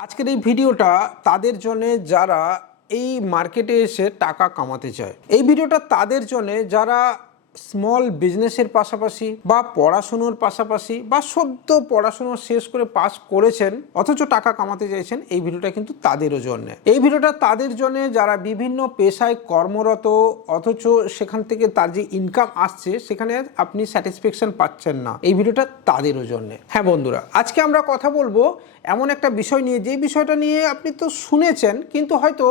আজকের এই ভিডিওটা তাদের জন্য যারা এই মার্কেটে এসে টাকা কামাতে চায়। এই ভিডিওটা তাদের জন্য যারা স্মল বিজনেসের পাশাপাশি বা পড়াশুনোর পাশাপাশি বা সদ্য পড়াশুনো শেষ করে পাস করেছেন, অথচ টাকা কামাতে চাইছেন, এই ভিডিওটা কিন্তু তাদেরও জন্য। এই ভিডিওটা তাদের জন্য যারা বিভিন্ন পেশায় কর্মরত, অথচ সেখান থেকে তার যে ইনকাম আসছে, সেখানে আপনি স্যাটিসফ্যাকশন পাচ্ছেন না। এই ভিডিওটা তাদেরও জন্য। হ্যাঁ বন্ধুরা, আজকে আমরা কথা বলব এমন একটা বিষয় নিয়ে। যে বিষয়টা নিয়ে আপনি তো শুনেছেন, কিন্তু হয়তো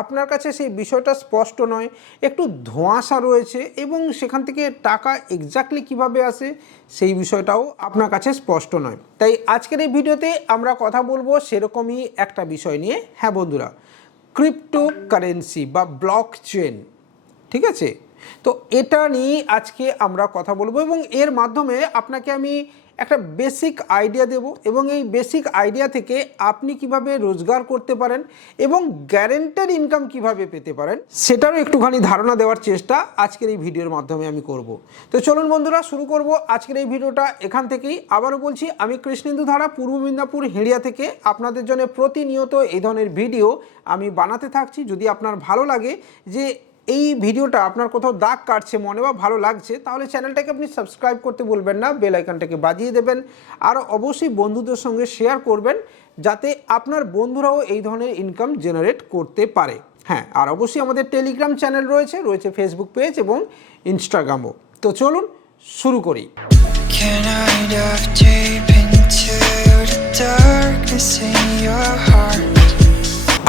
আপনার কাছে সেই বিষয়টা স্পষ্ট নয়। একটু ধোঁয়াশা রয়েছে এবং সেখান থেকে টাকা এক্স্যাক্টলি কীভাবে আসে সেই বিষয়টাও আপনার কাছে স্পষ্ট নয়। তাই আজকের এই ভিডিওতে আমরা কথা বলব সেরকমই একটা বিষয় নিয়ে। হ্যাঁ বন্ধুরা ক্রিপ্টো কারেন্সি বা ব্লক চেন ঠিক আছে? তো এটা নিয়ে আজকে আমরা কথা বলব এবং এর মাধ্যমে আপনাকে আমি একটা বেসিক আইডিয়া দেব এবং এই বেসিক আইডিয়া থেকে আপনি কীভাবে রোজগার করতে পারেন এবং গ্যারেন্টেড ইনকাম কীভাবে পেতে পারেন, সেটারও একটুখানি ধারণা দেওয়ার চেষ্টা আজকের এই ভিডিওর মাধ্যমে আমি করব। তো চলুন বন্ধুরা, শুরু করব আজকের এই ভিডিওটা এখান থেকেই। আবারও বলছি, আমি কৃষ্ণেন্দু ধারা, পূর্ব মেদিনীপুর, হেড়িয়া থেকে আপনাদের জন্য প্রতিনিয়ত এই ধরনের ভিডিও আমি বানাতে থাকছি। যদি আপনার ভালো লাগে যে এই ভিডিওটা আপনার কোথাও দাগ কাটছে, মনে বা ভালো লাগছে, তাহলে চ্যানেলটাকে আপনি সাবস্ক্রাইব করতে বলবেন না, বেল আইকনটাকে বাজিয়ে দেবেন, আর অবশ্যই বন্ধুদের সঙ্গে শেয়ার করবেন, যাতে আপনার বন্ধুরাও এই ধরনের ইনকাম জেনারেট করতে পারে। হ্যাঁ আর অবশ্যই আমাদের টেলিগ্রাম চ্যানেল রয়েছে রয়েছে ফেসবুক পেজ এবং ইনস্টাগ্রামও তো চলুন শুরু করি। Darkness in your heart?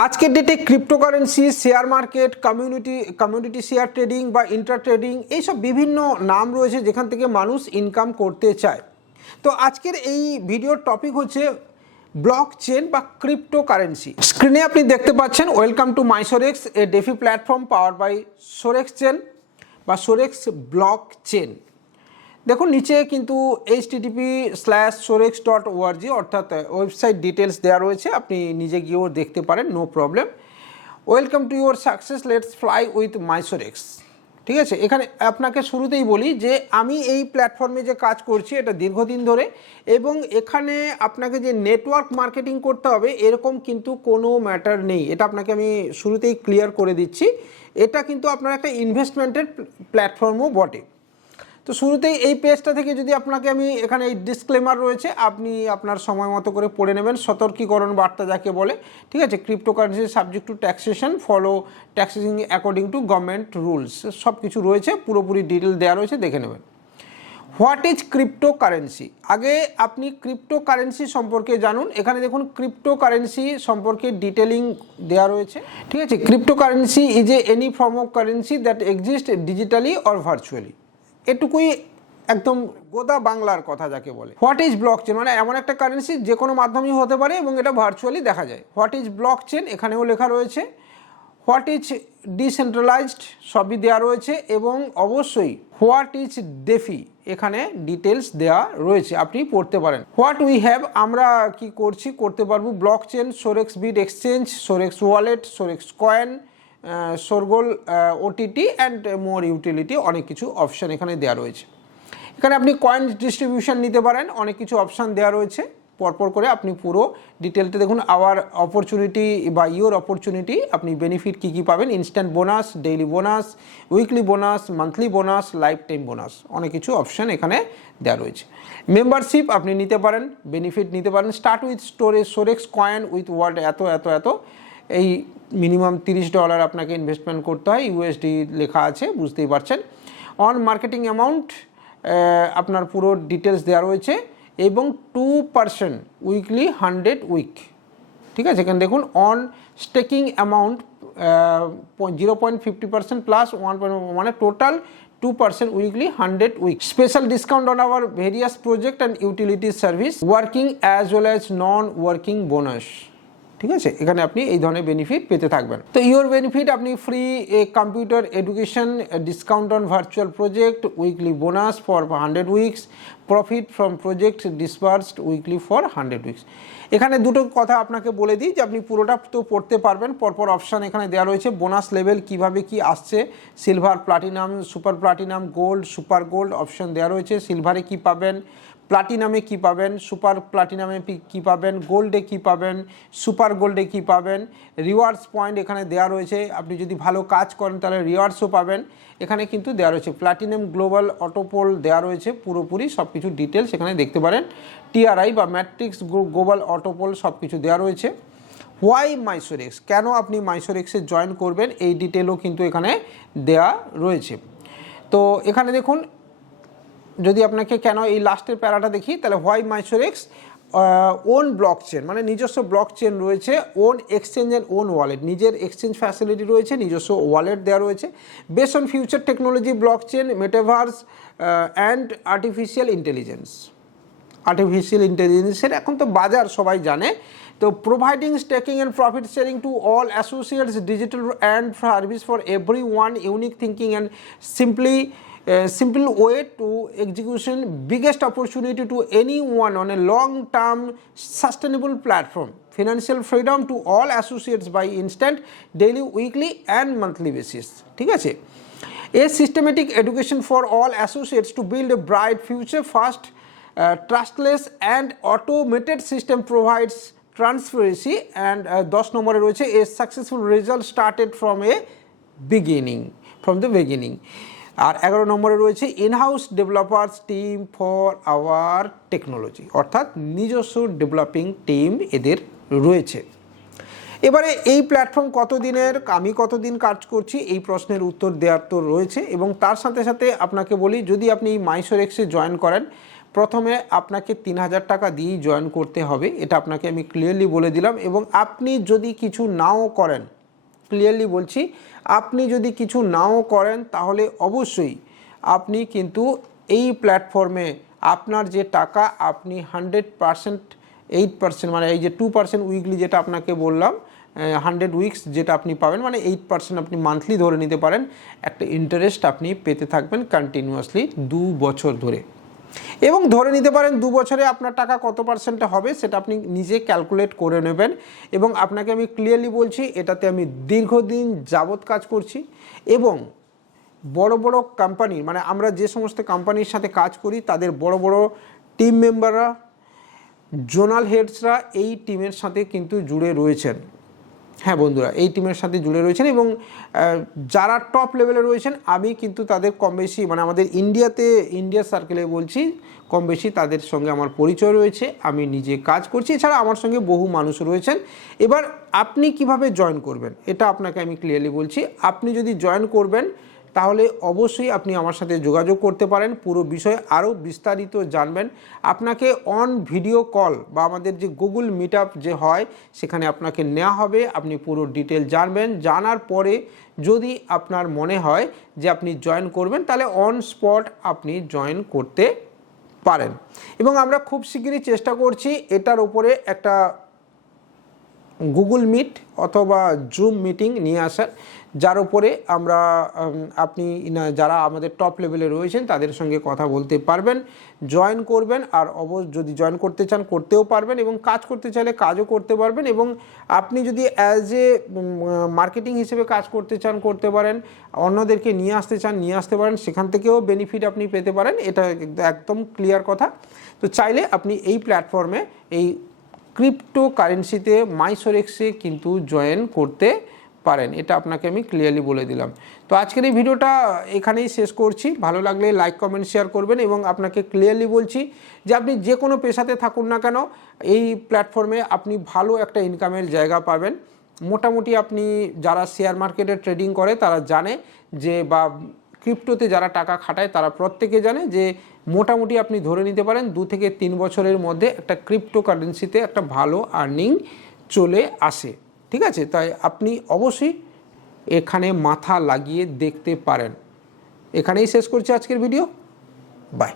আজকের ডেটে cryptocurrency share market community community share trading বা ইন্টার ট্রেডিং এইসব বিভিন্ন নাম রয়েছে যেখান থেকে মানুষ ইনকাম করতে চায়। তো আজকের এই ভিডিওর টপিক হচ্ছে ব্লক চেন বা ক্রিপ্টো কারেন্সি স্ক্রিনে আপনি দেখতে পাচ্ছেন welcome to my Sorex a DeFi platform power by Sorex chain বা সোরেক্স ব্লক চেন দেখুন, নিচে কিন্তু H TTP slash Sorex dot ORG অর্থাৎ ওয়েবসাইট ডিটেলস দেওয়া রয়েছে, আপনি নিজে গিয়েও দেখতে পারেন no problem welcome to your success let's fly with MySorex ঠিক আছে, এখানে আপনাকে শুরুতেই বলি যে, আমি এই প্ল্যাটফর্মে যে কাজ করছি, এটা দীর্ঘদিন ধরে, এবং এখানে আপনাকে যে নেটওয়ার্ক মার্কেটিং করতে হবে, এরকম কিন্তু কোনো ম্যাটার নেই। এটা আপনাকে আমি শুরুতেই ক্লিয়ার করে দিচ্ছি। এটা কিন্তু আপনার একটা ইনভেস্টমেন্টের প্ল্যাটফর্মও বটে। তো শুরুতেই এই পেজটা থেকে যদি আপনাকে আমি এখানে এই ডিসক্লেমার রয়েছে, আপনি আপনার সময় মতো করে পড়ে নেবেন। সতর্কীকরণ বার্তা যাকে বলে, ঠিক আছে? Cryptocurrency subject to taxation follow taxation according to government rules সব কিছু রয়েছে, পুরোপুরি ডিটেল দেওয়া রয়েছে, দেখে নেবেন। হোয়াট ইজ ক্রিপ্টো কারেন্সি আগে আপনি ক্রিপ্টো কারেন্সি সম্পর্কে জানুন। এখানে দেখুন ক্রিপ্টো কারেন্সি সম্পর্কে ডিটেলিং দেওয়া রয়েছে। ঠিক আছে? Crypto currency is a any form of currency that exist digitally or virtually এটুকুই একদম গোদা বাংলার কথা যাকে বলে। হোয়াট ইজ ব্লক চেন মানে এমন একটা কারেন্সি যে কোনো মাধ্যমেই হতে পারে এবং এটা ভার্চুয়ালি দেখা যায়। হোয়াট ইজ ব্লক চেন এখানেও লেখা রয়েছে। হোয়াট ইজ ডিসেন্ট্রালাইজড সবই দেওয়া রয়েছে এবং অবশ্যই হোয়াট ইজ ডেফি এখানে ডিটেলস দেওয়া রয়েছে, আপনি পড়তে পারেন। হোয়াট উই হ্যাভ আমরা কি করছি? করতে পারব block chain Sorex bit exchange Sorex wallet Sorex coin সোরগোল OTT and more utility অনেক কিছু অপশান এখানে দেওয়া রয়েছে। এখানে আপনি কয়েন ডিস্ট্রিবিউশন নিতে পারেন, অনেক কিছু অপশান দেওয়া রয়েছে। পরপর করে আপনি পুরো ডিটেলটা দেখুন আওয়ার অপরচুনিটি বা ইওর অপরচুনিটি আপনি বেনিফিট কী কী পাবেন? Instant bonus daily bonus weekly bonus monthly bonus life time bonus অনেক কিছু অপশান এখানে দেওয়া রয়েছে। মেম্বারশিপ আপনি নিতে পারেন বেনিফিট নিতে পারেন। Start with storage Sorex coin with word এত এত এত এই মিনিমাম তিরিশ ডলার আপনাকে ইনভেস্টমেন্ট করতে হয় ইউএসডি লেখা আছে, বুঝতেই পারছেন। অন মার্কেটিং অ্যামাউন্ট আপনার পুরো ডিটেলস দেওয়া রয়েছে এবং two percent weekly hundred week ঠিক আছে? এখানে দেখুন on staking amount zero point fifty percent plus one point মানে total two percent weekly hundred week special discount on our various project and utility service working as well as non working bonus ঠিক আছে? এখানে আপনি এই ধরনের benefit পেতে থাকবেন। তো ইওর বেনিফিট আপনি free computer education discount on virtual project weekly bonus for hundred weeks profit from project disbursed weekly for hundred weeks এখানে দুটো কথা আপনাকে বলে দিই যে আপনি পুরোটা তো পড়তে পারবেন। পরপর অপশান এখানে দেওয়া রয়েছে বোনাস লেভেল কীভাবে কি আসছে। Silver platinum super platinum gold super gold option দেওয়া রয়েছে। সিলভারে কি পাবেন? প্লাটিনামে কি পাবেন? সুপার প্লাটিনামে কি পাবেন? গোল্ডে কি পাবেন? সুপার গোল্ডে কি পাবেন? রিওয়ার্ডস পয়েন্ট এখানে দেওয়া রয়েছে। আপনি যদি ভালো কাজ করেন, তাহলে রিওয়ার্ডসও পাবেন। এখানে কিন্তু দেওয়া রয়েছে প্লাটিনাম গ্লোবাল অটোপোল দেওয়া রয়েছে। পুরোপুরি সব কিছু ডিটেলস এখানে দেখতে পারেন। টিআরআই বা ম্যাট্রিক্স গ্লোবাল অটোপোল সব কিছু দেওয়া রয়েছে। Why MySorex? কেন আপনি মাইসোরেক্সে জয়েন করবেন? এই ডিটেলও কিন্তু এখানে দেয়া রয়েছে। তো এখানে দেখুন যদি আপনাকে কেন এই লাস্টের প্যারাটা দেখি, তাহলে why MySorex own block chain মানে নিজস্ব ব্লক চেন রয়েছে own exchange and own wallet নিজের এক্সচেঞ্জ ফ্যাসিলিটি রয়েছে, নিজস্ব ওয়ালেট দেওয়া রয়েছে। Base on future technology block chain metaverse and artificial intelligence artificial ইন্টেলিজেন্সের এখন তো বাজার, সবাই জানে। তো providing staking and profit sharing to all associates digital and service for everyone unique thinking and simply simple way to execution biggest opportunity to anyone on a long term sustainable platform financial freedom to all associates by instant daily weekly and monthly basis ঠিক আছে a systematic education for all associates to build a bright future fast uh, trustless and automated system provides transparency and uh, 10 নম্বরে রয়েছে a successful result started from a beginning from the beginning আর এগারো নম্বরে রয়েছে in house developers team for our technology অর্থাৎ নিজস্ব developing team এদের রয়েছে। এবারে এই প্ল্যাটফর্ম কতদিনের, আমি কতদিন কাজ করছি, এই প্রশ্নের উত্তর দেওয়ার তো রয়েছে এবং তার সাথে সাথে আপনাকে বলি, যদি আপনি মাইসোর এক্সে জয়েন করেন, প্রথমে আপনাকে তিন হাজার টাকা দিয়েই জয়েন করতে হবে, এটা আপনাকে আমি ক্লিয়ারলি বলে দিলাম এবং আপনি যদি কিছু নাও করেন ক্লিয়ারলি বলছি, আপনি যদি কিছু নাও করেন তাহলে অবশ্যই আপনি কিন্তু এই প্ল্যাটফর্মে আপনার যে টাকা আপনি হান্ড্রেড পারসেন্ট এইট পার্সেন্ট মানে এই যে টু পার্সেন্ট উইকলি যেটা আপনাকে বললাম হান্ড্রেড উইকস যেটা আপনি পাবেন মানে এইট পার্সেন্ট আপনি মান্থলি ধরে নিতে পারেন। একটা ইন্টারেস্ট আপনি পেতে থাকবেন কন্টিনিউয়াসলি দু বছর ধরে। এবং ধরে নিতে পারেন দু বছরে আপনার টাকা কত পার্সেন্টে হবে সেটা আপনি নিজে ক্যালকুলেট করে নেবেন এবং আপনাকে আমি ক্লিয়ারলি বলছি, এটাতে আমি দীর্ঘদিন যাবৎ কাজ করছি এবং বড় বড় কোম্পানি মানে আমরা যে সমস্ত কোম্পানির সাথে কাজ করি, তাদের বড় বড় টিম মেম্বাররা জোনাল হেডসরা এই টিমের সাথে কিন্তু জুড়ে রয়েছেন। হ্যাঁ বন্ধুরা, এই টিমের সাথে জুড়ে রয়েছেন এবং যারা টপ লেভেলে রয়েছেন, আমি কিন্তু তাদের কম বেশি মানে আমাদের ইন্ডিয়াতে ইন্ডিয়া সার্কেলে বলছি, কম বেশি তাদের সঙ্গে আমার পরিচয় রয়েছে, আমি নিজে কাজ করছি, এছাড়া আমার সঙ্গে বহু মানুষ রয়েছেন। এবার আপনি কীভাবে জয়েন করবেন? এটা আপনাকে আমি ক্লিয়ারলি বলছি, আপনি যদি জয়েন করবেন তাহলে অবশ্যই আপনি আমার সাথে যোগাযোগ করতে পারেন। পুরো বিষয়ে আরও বিস্তারিত জানবেন। আপনাকে অন ভিডিও কল বা আমাদের যে গুগল মিট যে হয়, সেখানে আপনাকে নেওয়া হবে। আপনি পুরো ডিটেল জানবেন। জানার পরে যদি আপনার মনে হয় যে আপনি জয়েন করবেন, তাহলে অন স্পট আপনি জয়েন করতে পারেন। এবং আমরা খুব শীঘ্রই চেষ্টা করছি এটার উপরে একটা গুগল মিট অথবা জুম মিটিং নিয়ে আসার। যার উপরে আমরা আপনি যারা আমাদের টপ লেভেলে রয়েছেন, তাদের সঙ্গে কথা বলতে পারবেন জয়েন করবেন, আর অব যদি জয়েন করতে চান, করতেও পারবেন এবং কাজ করতে চাইলে কাজও করতে পারবেন এবং আপনি যদি অ্যাজ এ মার্কেটিং হিসেবে কাজ করতে চান, করতে পারেন, অন্যদেরকে নিয়ে আসতে চান, নিয়ে আসতে পারেন, সেখান থেকেও বেনিফিট আপনি পেতে পারেন। এটা একদম ক্লিয়ার কথা। তো চাইলে আপনি এই প্ল্যাটফর্মে এই ক্রিপ্টো কারেন্সিতে মাইসোরেক্সে কিন্তু জয়েন করতে পারেন। এটা আপনাকে আমি ক্লিয়ারলি বলে দিলাম। তো আজকের এই ভিডিওটা এখানেই শেষ করছি। ভালো লাগলে লাইক কমেন্ট শেয়ার করবেন এবং আপনাকে ক্লিয়ারলি বলছি যে আপনি যে কোনো পেশাতে থাকুন না কেন, এই প্ল্যাটফর্মে আপনি ভালো একটা ইনকামের জায়গা পাবেন। মোটামুটি আপনি যারা শেয়ার মার্কেটে ট্রেডিং করে তারা জানে যে বা ক্রিপ্টোতে যারা টাকা খাটায়, তারা প্রত্যেকে জানে যে মোটামুটি আপনি ধরে নিতে পারেন দু থেকে তিন বছরের মধ্যে একটা ক্রিপ্টো কারেন্সিতে একটা ভালো আর্নিং চলে আসে। ঠিক আছে? তাই আপনি অবশ্যই এখানে মাথা লাগিয়ে দেখতে পারেন। এখানেই শেষ করছি আজকের ভিডিও বাই